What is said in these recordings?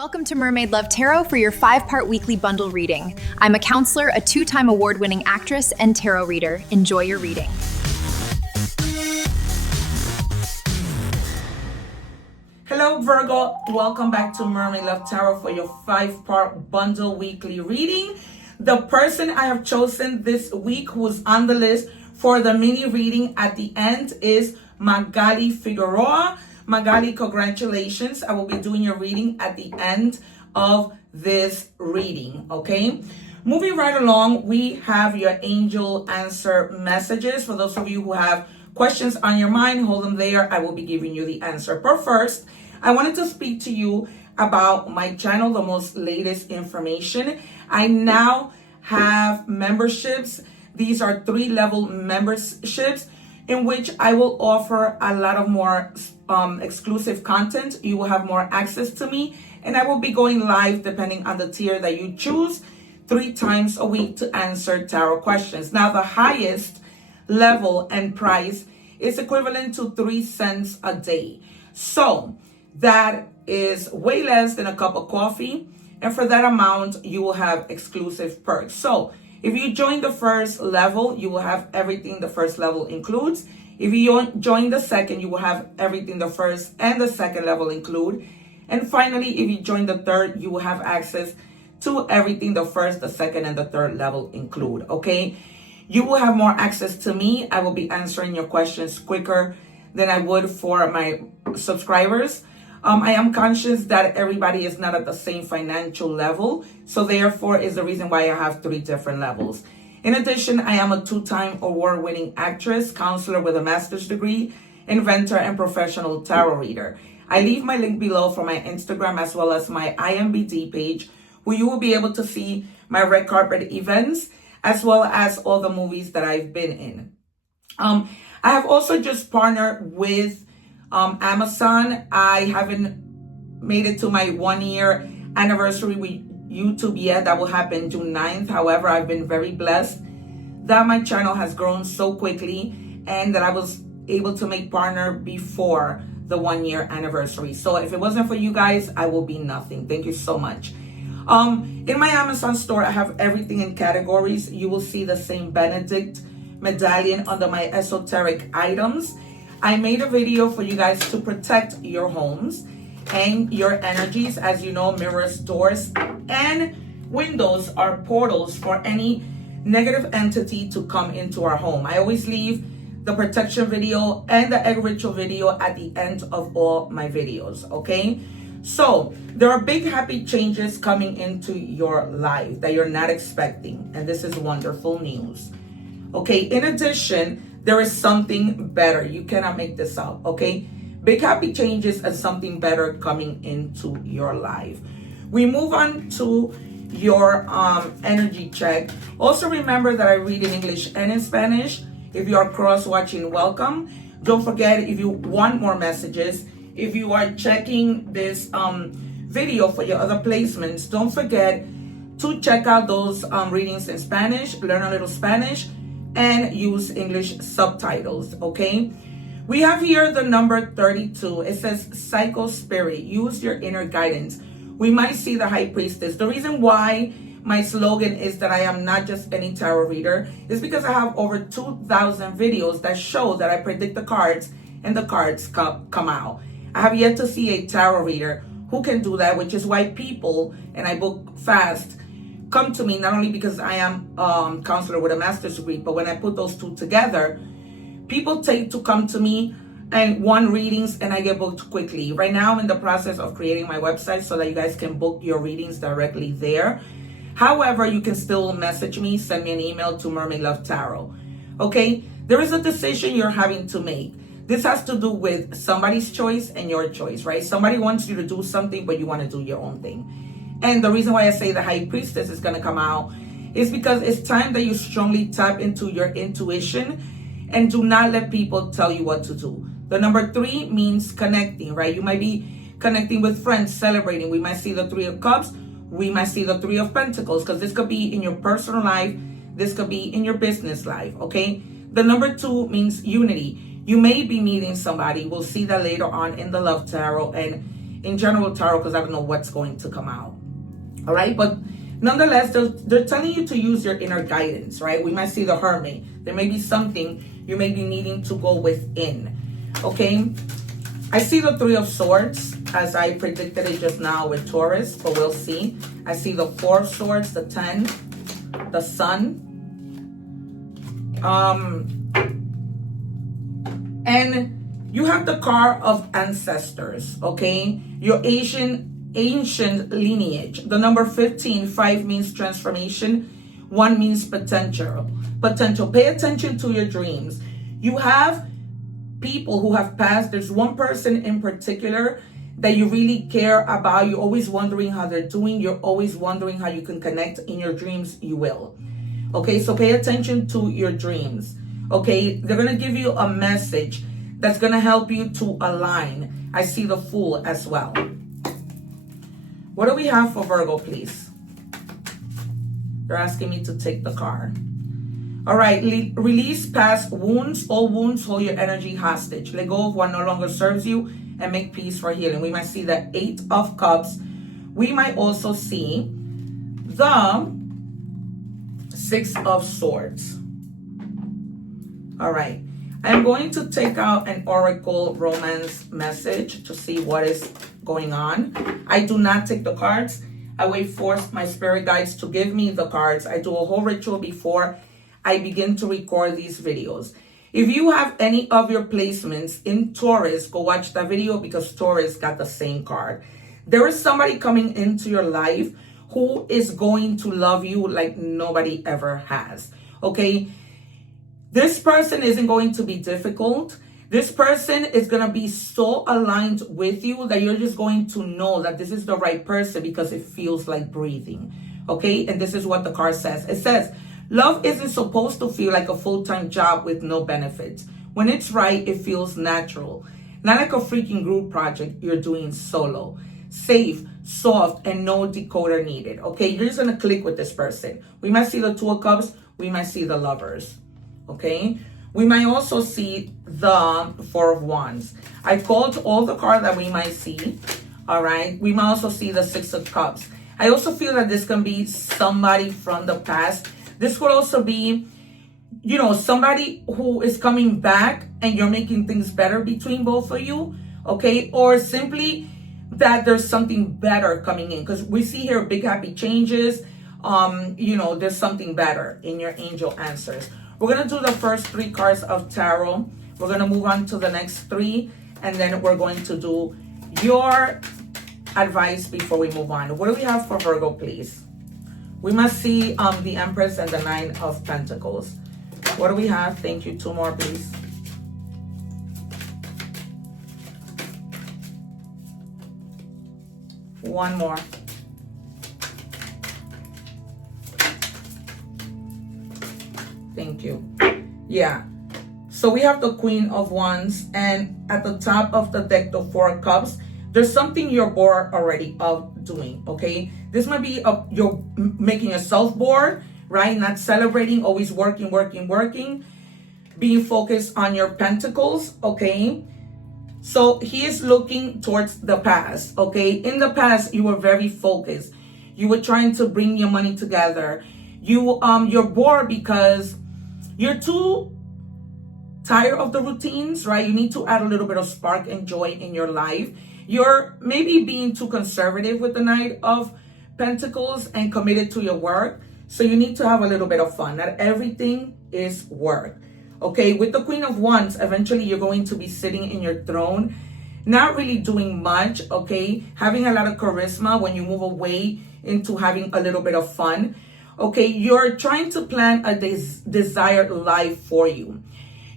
Welcome to Mermaid Love Tarot for your 5-part weekly bundle reading. I'm a counselor, a 2-time award-winning actress, and tarot reader. Enjoy your reading. Hello Virgo, welcome back to Mermaid Love Tarot for your 5-part bundle weekly reading. The person I have chosen this week who's on the list for the mini reading at the end is Magali Figueroa. Magali, congratulations. I will be doing your reading at the end of this reading, okay? Moving right along, we have your angel answer messages. For those of you who have questions on your mind, hold them there. I will be giving you the answer. But first, I wanted to speak to you about my channel, the most latest information. I now have memberships. These are 3-level memberships in which I will offer a lot of more exclusive content. You will have more access to me, and I will be going live depending on the tier that you choose 3 times a week to answer tarot questions. Now, the highest level and price is equivalent to 3 cents a day. So that is way less than a cup of coffee. And for that amount, you will have exclusive perks. So if you join the first level, you will have everything the first level includes. If you join the second, you will have everything the first and the second level include. And finally, if you join the third, you will have access to everything the first, the second, and the third level include, okay? You will have more access to me. I will be answering your questions quicker than I would for my subscribers. I am conscious that everybody is not at the same financial level, so therefore is the reason why I have 3 different levels. In addition, I am a 2-time award-winning actress, counselor with a master's degree, inventor, and professional tarot reader. I leave my link below for my Instagram as well as my IMDB page, where you will be able to see my red carpet events as well as all the movies that I've been in. I have also just partnered with Amazon. I haven't made it to my 1-year anniversary with YouTube yet. That will happen June 9th. However, I've been very blessed that my channel has grown so quickly and that I was able to make partner before the 1-year anniversary. So if it wasn't for you guys, I will be nothing. Thank you so much. In my Amazon store, I have everything in categories. You will see the Saint Benedict medallion under my esoteric items. I made a video for you guys to protect your homes and your energies. As you know, mirrors, doors, and windows are portals for any negative entity to come into our home. I always leave the protection video and the egg ritual video at the end of all my videos, okay? So there are big happy changes coming into your life that you're not expecting, and this is wonderful news, okay? In addition, there is something better. You cannot make this up, okay? Big happy changes and something better coming into your life. We move on to your energy check. Also remember that I read in English and in Spanish. If you are cross-watching, welcome. Don't forget, if you want more messages, if you are checking this video for your other placements, don't forget to check out those readings in Spanish, learn a little Spanish, and use English subtitles, okay? We have here the number 32. It says, Psycho Spirit, use your inner guidance. We might see the High Priestess. The reason why my slogan is that I am not just any tarot reader is because I have over 2,000 videos that show that I predict the cards and the cards come out. I have yet to see a tarot reader who can do that, which is why people, and I book fast, come to me, not only because I am counselor with a master's degree, but when I put those two together, people take to come to me and want readings, and I get booked quickly. Right now, I'm in the process of creating my website so that you guys can book your readings directly there. However, you can still message me, send me an email to Mermaid Love Tarot. Okay? There is a decision you're having to make. This has to do with somebody's choice and your choice, right? Somebody wants you to do something, but you want to do your own thing. And the reason why I say the High Priestess is going to come out is because it's time that you strongly tap into your intuition and do not let people tell you what to do. The number 3 means connecting, right? You might be connecting with friends, celebrating. We might see the 3 of Cups. We might see the 3 of Pentacles, because this could be in your personal life. This could be in your business life, okay? The number 2 means unity. You may be meeting somebody. We'll see that later on in the Love Tarot. And in general tarot because I don't know what's going to come out. All right, but nonetheless, they're telling you to use your inner guidance, right? We might see the Hermit. There may be something you may be needing to go within, okay? I see the Three of Swords, as I predicted it just now with Taurus, but we'll see. I see the Four of Swords, the 10, the Sun. And you have the card of ancestors, okay? Your ancient lineage. The number 15, 5 means transformation, 1 means potential. Pay attention to your dreams. You have people who have passed. There's one person in particular that you really care about. You're always wondering how they're doing. You're always wondering how you can connect. In your dreams, you will. Okay, so pay attention to your dreams. Okay, they're going to give you a message that's going to help you to align. I see the Fool as well. What do we have for Virgo, please? They're asking me to take the card. All right, release past wounds. All wounds hold your energy hostage. Let go of what no longer serves you and make peace for healing. We might see the 8 of Cups. We might also see the 6 of Swords. All right, I'm going to take out an Oracle Romance message to see what is going on. I do not take the cards. I wait for my spirit guides to give me the cards. I do a whole ritual before I begin to record these videos. If you have any of your placements in Taurus, go watch that video because Taurus got the same card. There is somebody coming into your life who is going to love you like nobody ever has, okay? This person isn't going to be difficult. This person is going to be so aligned with you that you're just going to know that this is the right person because it feels like breathing, okay? And this is what the card says. It says, love isn't supposed to feel like a full-time job with no benefits. When it's right, it feels natural. Not like a freaking group project you're doing solo. Safe, soft, and no decoder needed, okay? You're just going to click with this person. We might see the Two of Cups. We might see the Lovers, okay? We might also see the Four of Wands. I called all the cards that we might see, all right? We might also see the Six of Cups. I also feel that this can be somebody from the past. This could also be, you know, somebody who is coming back and you're making things better between both of you, okay? Or simply that there's something better coming in, because we see here big happy changes. You know, there's something better in your angel answers. We're going to do the first 3 cards of tarot. We're going to move on to the next 3, and then we're going to do your advice before we move on. What do we have for Virgo, please? We must see the Empress and the 9 of Pentacles. What do we have? Thank you. 2 more, please. One more. Thank you. Yeah. So we have the Queen of Wands, and at the top of the deck, the 4 of Cups. There's something you're bored already of doing, okay? This might be you're making yourself bored, right? Not celebrating, always working, being focused on your pentacles, okay? So he is looking towards the past, okay? In the past, you were very focused. You were trying to bring your money together. You're bored because you're too tired of the routines, right? You need to add a little bit of spark and joy in your life. You're maybe being too conservative with the Knight of Pentacles and committed to your work. So you need to have a little bit of fun. Not everything is work. Okay, with the Queen of Wands, eventually you're going to be sitting in your throne, not really doing much, okay? Having a lot of charisma when you move away into having a little bit of fun. Okay, you're trying to plan a desired life for you.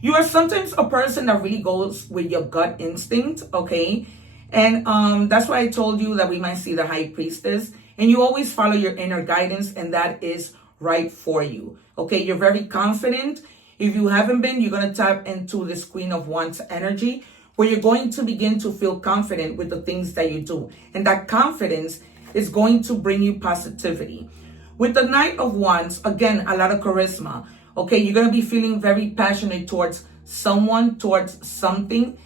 You are sometimes a person that really goes with your gut instinct, okay? And that's why I told you that we might see the High Priestess. And you always follow your inner guidance, and that is right for you. Okay, you're very confident. If you haven't been, you're going to tap into this Queen of Wands energy, where you're going to begin to feel confident with the things that you do. And that confidence is going to bring you positivity. With the Knight of Wands, again, a lot of charisma. Okay, you're going to be feeling very passionate towards someone, towards something.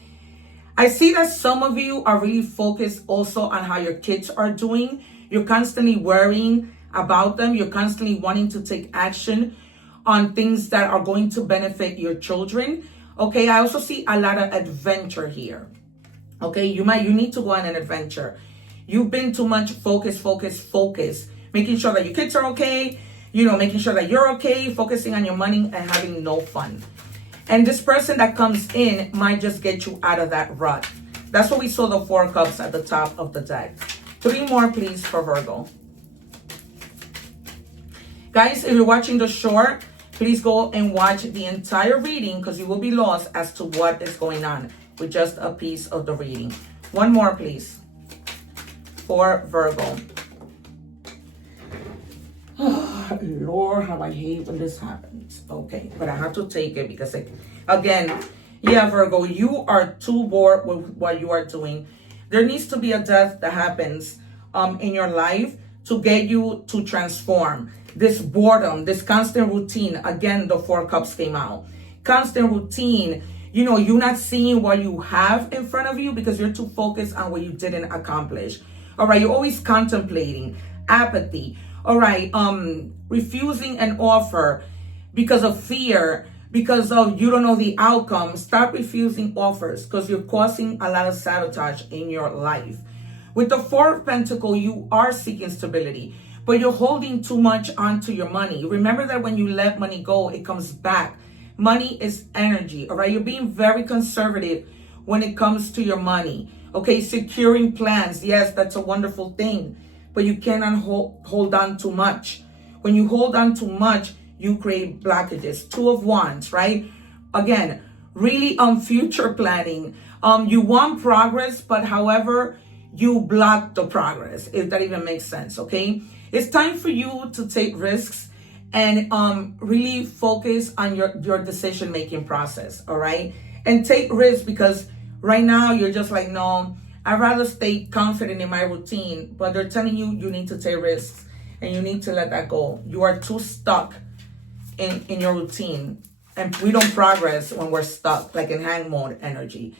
I see that some of you are really focused also on how your kids are doing. You're constantly worrying about them. You're constantly wanting to take action on things that are going to benefit your children. Okay, I also see a lot of adventure here. Okay, you need to go on an adventure. You've been too much focus, making sure that your kids are okay, making sure that you're okay, focusing on your money and having no fun. And this person that comes in might just get you out of that rut. That's what we saw the 4 cups at the top of the deck. 3 more, please, for Virgo. Guys, if you're watching the short, please go and watch the entire reading because you will be lost as to what is going on with just a piece of the reading. 1 more, please, for Virgo. Oh, Lord, how I hate when this happens. Okay, but I have to take it because, again, yeah, Virgo, you are too bored with what you are doing. There needs to be a death that happens in your life to get you to transform. This boredom, this constant routine, again, the 4 cups came out. Constant routine, you're not seeing what you have in front of you because you're too focused on what you didn't accomplish. All right, you're always contemplating, apathy. All right, refusing an offer because of fear, because of you don't know the outcome. Stop refusing offers because you're causing a lot of sabotage in your life. With the 4 of Pentacles, you are seeking stability, but you're holding too much onto your money. Remember that when you let money go, it comes back. Money is energy, all right? You're being very conservative when it comes to your money, okay? Securing plans, yes, that's a wonderful thing, but you cannot hold on too much. When you hold on too much, you create blockages. 2 of Wands, right? Again, really future planning. You want progress, but however, you block the progress, if that even makes sense, okay? It's time for you to take risks and really focus on your decision-making process, all right? And take risks because right now you're just like, no, I'd rather stay confident in my routine, but they're telling you you need to take risks and you need to let that go. You are too stuck in your routine, and we don't progress when we're stuck, like in hang mode energy.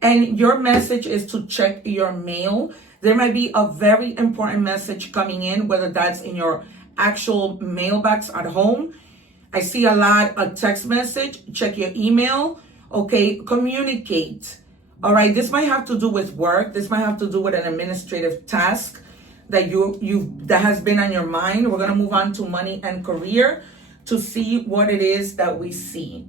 And your message is to check your mail. There might be a very important message coming in, whether that's in your actual mailbox at home. I see a lot of text message. Check your email. Okay, communicate. All right, this might have to do with work. This might have to do with an administrative task that that has been on your mind. We're gonna move on to money and career to see what it is that we see.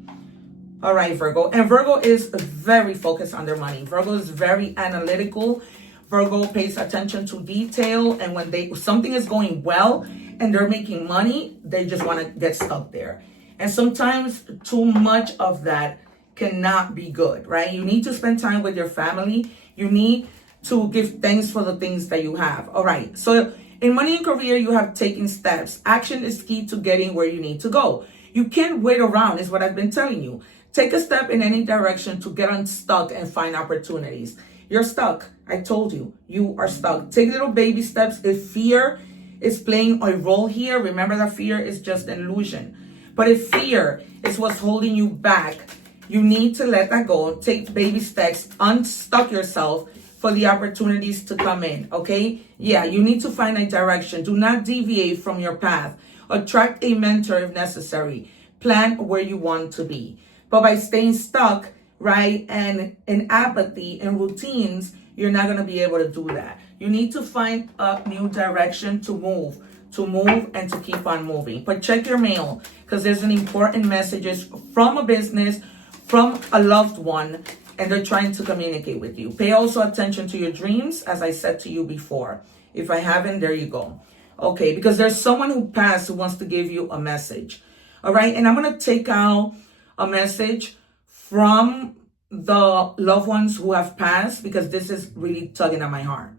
All right, Virgo. And Virgo is very focused on their money. Virgo is very analytical. Virgo pays attention to detail. And when something is going well and they're making money, they just want to get stuck there. And sometimes too much of that cannot be good, right? You need to spend time with your family. You need to give thanks for the things that you have. All right. So in money and career, you have taken steps. Action is key to getting where you need to go. You can't wait around, is what I've been telling you. Take a step in any direction to get unstuck and find opportunities. You're stuck. I told you, you are stuck. Take little baby steps. If fear is playing a role here, remember that fear is just an illusion. But if fear is what's holding you back, you need to let that go. Take baby steps, unstuck yourself for the opportunities to come in, okay? Yeah, you need to find a direction. Do not deviate from your path. Attract a mentor if necessary. Plan where you want to be. But by staying stuck, right, and in apathy and routines, you're not going to be able to do that. You need to find a new direction to move and to keep on moving. But check your mail because there's an important messages from a business, from a loved one, and they're trying to communicate with you. Pay also attention to your dreams, as I said to you before. If I haven't, there you go. Okay, because there's someone who passed who wants to give you a message. All right, and I'm going to take out a message from the loved ones who have passed because this is really tugging at my heart.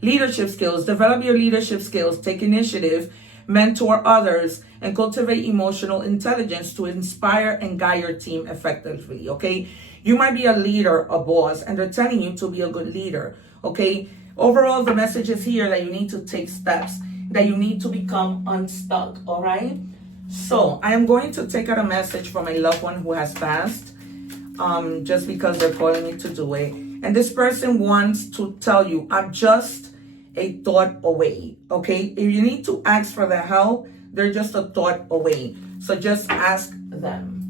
Leadership skills. Develop your leadership skills. Take initiative. Mentor others. And cultivate emotional intelligence to inspire and guide your team effectively, okay? You might be a leader, a boss, and they're telling you to be a good leader, okay? Overall, the message is here that you need to take steps, that you need to become unstuck, all right? So I am going to take out a message from a loved one who has passed, just because they're calling me to do it. And this person wants to tell you, I'm just a thought away, okay? If you need to ask for the help, they're just a thought away. So just ask them.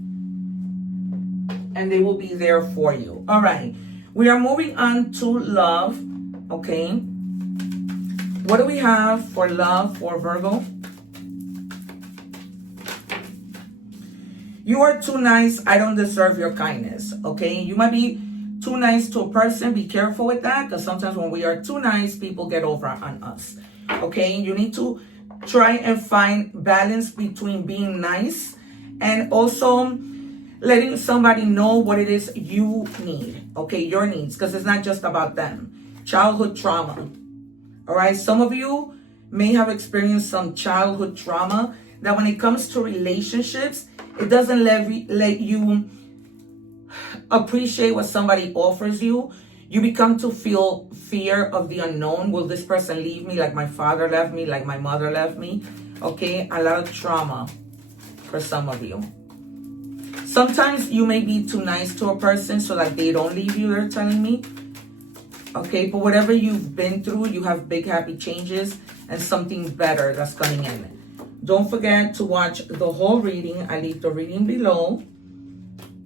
And they will be there for you. All right. We are moving on to love, okay? What do we have for love for Virgo? You are too nice. I don't deserve your kindness, okay? You might be too nice to a person. Be careful with that, because sometimes when we are too nice, people get over on us, okay? You need to try and find balance between being nice and also letting somebody know what it is you need, okay? Your needs, because it's not just about them. Childhood trauma, all right? Some of you may have experienced some childhood trauma that when it comes to relationships, it doesn't let you appreciate what somebody offers you. You become to feel fear of the unknown. Will this person leave me like my father left me, like my mother left me? Okay, a lot of trauma for some of you. Sometimes you may be too nice to a person so that they don't leave you, they're telling me. Okay, but whatever you've been through, you have big happy changes and something better that's coming in. Don't forget to watch the whole reading. I leave the reading below.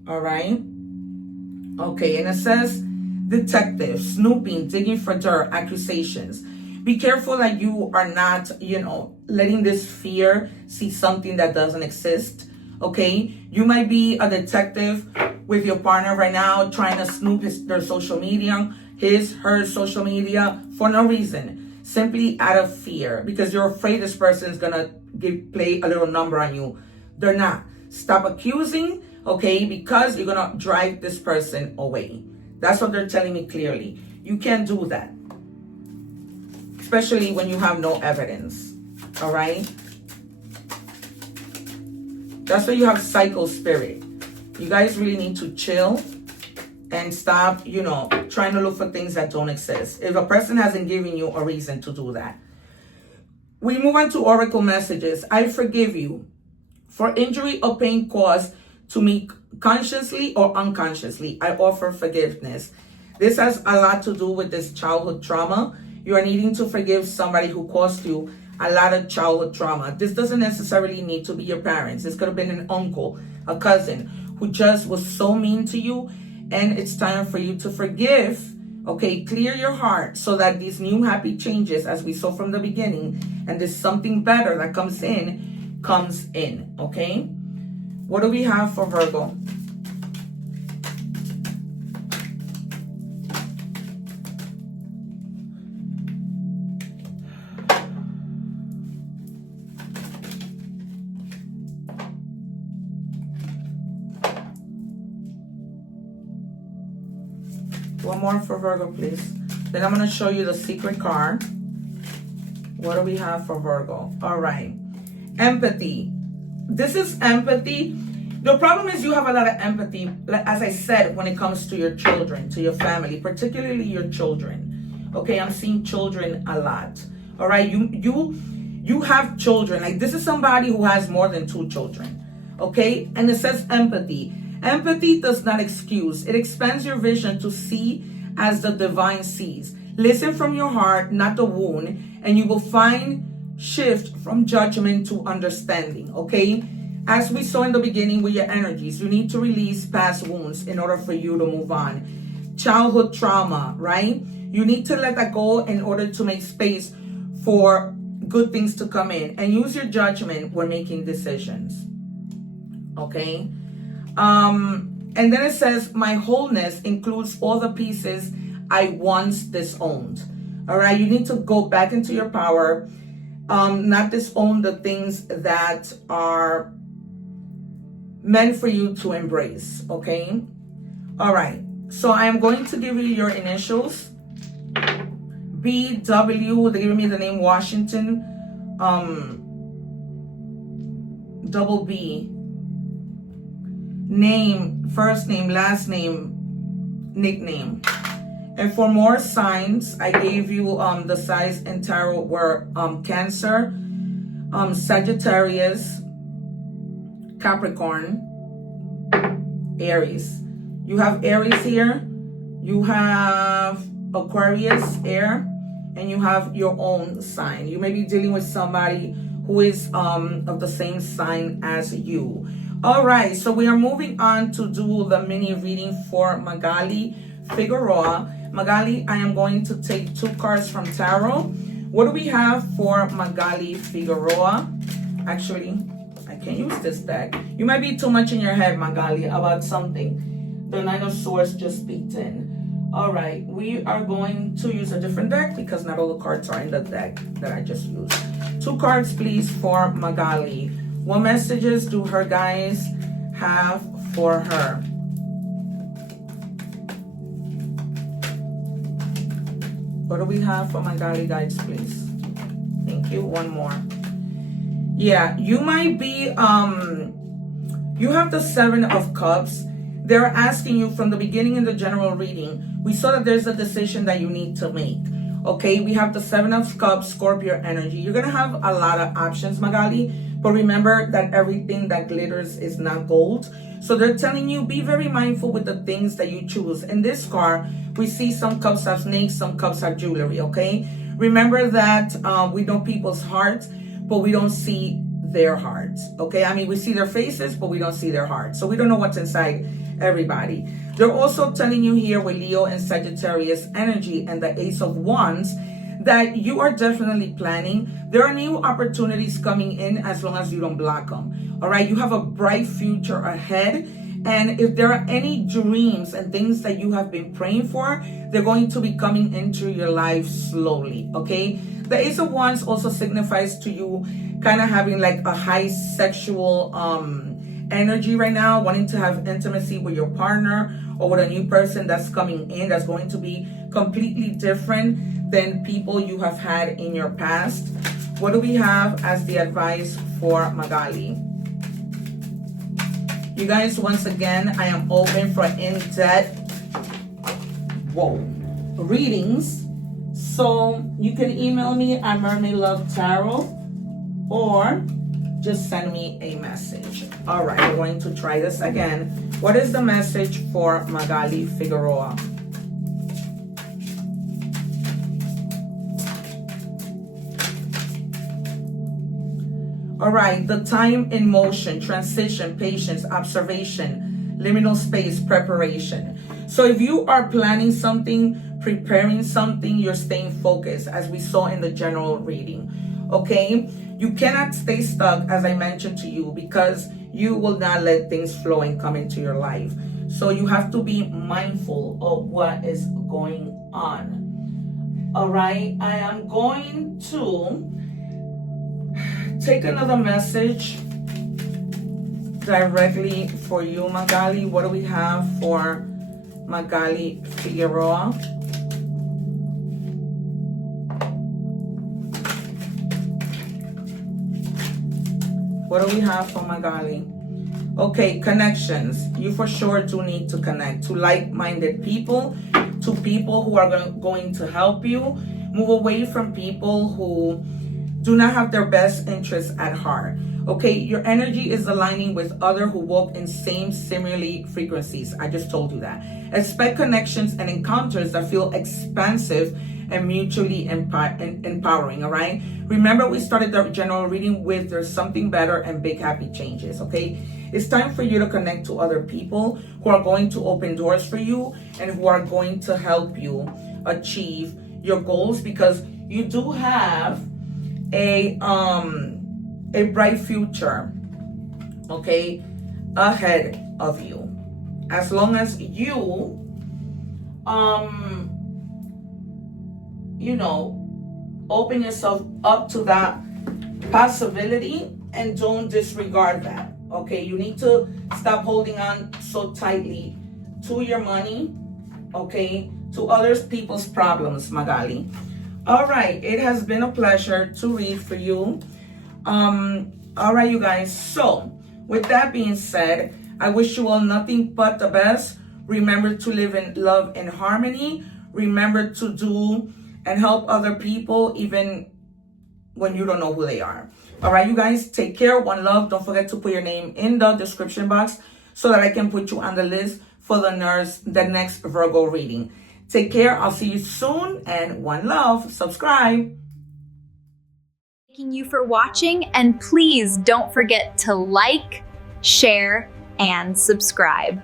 All right. Okay, and it says detective, snooping, digging for dirt, accusations. Be careful that you are not, letting this fear see something that doesn't exist. Okay, you might be a detective with your partner right now trying to snoop their social media, her social media for no reason, simply out of fear, because you're afraid this person is gonna play a little number on you. They're not. Stop accusing, okay, because you're gonna drive this person away. That's what they're telling me clearly. You can't do that, especially when you have no evidence. All right. That's why you have psycho spirit. You guys really need to chill and stop, trying to look for things that don't exist. If a person hasn't given you a reason to do that. We move on to oracle messages. I forgive you for injury or pain caused to me consciously or unconsciously. I offer forgiveness. This has a lot to do with this childhood trauma. You are needing to forgive somebody who caused you a lot of childhood trauma. This doesn't necessarily need to be your parents. This could have been an uncle, a cousin who just was so mean to you, and it's time for you to forgive. Okay, clear your heart so that these new happy changes, as we saw from the beginning, and there's something better that comes in, okay? What do we have for Virgo? One more for Virgo, please. Then I'm going to show you the secret card. What do we have for Virgo? All right. Empathy. This is empathy. The problem is you have a lot of empathy, as I said, when it comes to your children, to your family, particularly your children. Okay, I'm seeing children a lot. All right, you have children. Like, this is somebody who has more than 2 children. Okay, and it says empathy. Empathy does not excuse. It expands your vision to see as the divine sees. Listen from your heart, not the wound, and you will find shift from judgment to understanding, okay? As we saw in the beginning with your energies, you need to release past wounds in order for you to move on. Childhood trauma, right? You need to let that go in order to make space for good things to come in, and use your judgment when making decisions, okay? And then it says, my wholeness includes all the pieces I once disowned. All right, you need to go back into your power, not disown the things that are meant for you to embrace, okay? All right, so I am going to give you your initials. BW, they're giving me the name Washington, double B. Name, first name, last name, nickname. And for more signs, I gave you the signs in tarot were Cancer, Sagittarius, Capricorn, Aries. You have Aries here. You have Aquarius, air, and you have your own sign. You may be dealing with somebody who is of the same sign as you. All right, so we are moving on to do the mini reading for Magali Figueroa. Magali, I am going to take 2 cards from tarot. What do we have for Magali Figueroa? Actually, I can use this deck. You might be too much in your head, Magali, about something. The Nine of Swords just peeked in. All right, we are going to use a different deck because not all the cards are in the deck that I just used. 2 cards, please, for Magali. What messages do her guys have for her? What do we have for Magali, guys, please? Thank you. One more. Yeah, you might be, you have the 7 of Cups. They're asking you from the beginning in the general reading. We saw that there's a decision that you need to make. Okay, we have the 7 of Cups, Scorpio energy. You're going to have a lot of options, Magali. But remember that everything that glitters is not gold. So they're telling you, be very mindful with the things that you choose. In this card, we see some cups have snakes, some cups have jewelry, okay? Remember that we know people's hearts, but we don't see their hearts, okay? I mean, we see their faces, but we don't see their hearts. So we don't know what's inside everybody. They're also telling you here with Leo and Sagittarius energy and the Ace of Wands that you are definitely planning. There are new opportunities coming in as long as you don't block them. All right, you have a bright future ahead. And if there are any dreams and things that you have been praying for, they're going to be coming into your life slowly, okay? The Ace of Wands also signifies to you kind of having like a high sexual energy right now, wanting to have intimacy with your partner or with a new person that's coming in that's going to be completely different than people you have had in your past. What do we have as the advice for Magali? You guys, once again, I am open for in-depth readings. So you can email me at mermaidlovetarot or just send me a message. All right, we're going to try this again. What is the message for Magali Figueroa? All right, the time in motion, transition, patience, observation, liminal space, preparation. So if you are planning something, preparing something, you're staying focused, as we saw in the general reading, okay? You cannot stay stuck, as I mentioned to you, because you will not let things flow and come into your life. So you have to be mindful of what is going on. All right, I am going to take another message directly for you, Magali. What do we have for Magali Figueroa? What do we have for Magali? Okay, connections. You for sure do need to connect to like-minded people, to people who are going to help you. Move away from people who do not have their best interests at heart. Okay, your energy is aligning with others who walk in same similarly frequencies. I just told you that. Expect connections and encounters that feel expansive and mutually empowering, all right? Remember, we started the general reading with there's something better and big happy changes, okay? It's time for you to connect to other people who are going to open doors for you and who are going to help you achieve your goals, because you do have a bright future, okay, ahead of you. As long as you open yourself up to that possibility and don't disregard that, okay? You need to stop holding on so tightly to your money, okay, to other people's problems, Magali. All right, it has been a pleasure to read for you. All right, you guys. So, with that being said, I wish you all nothing but the best. Remember to live in love and harmony. Remember to do and help other people even when you don't know who they are. All right, you guys, take care. One love. Don't forget to put your name in the description box so that I can put you on the list for the next Virgo reading. Take care. I'll see you soon, and one love. Subscribe. Thanking you for watching, and please don't forget to like, share, and subscribe.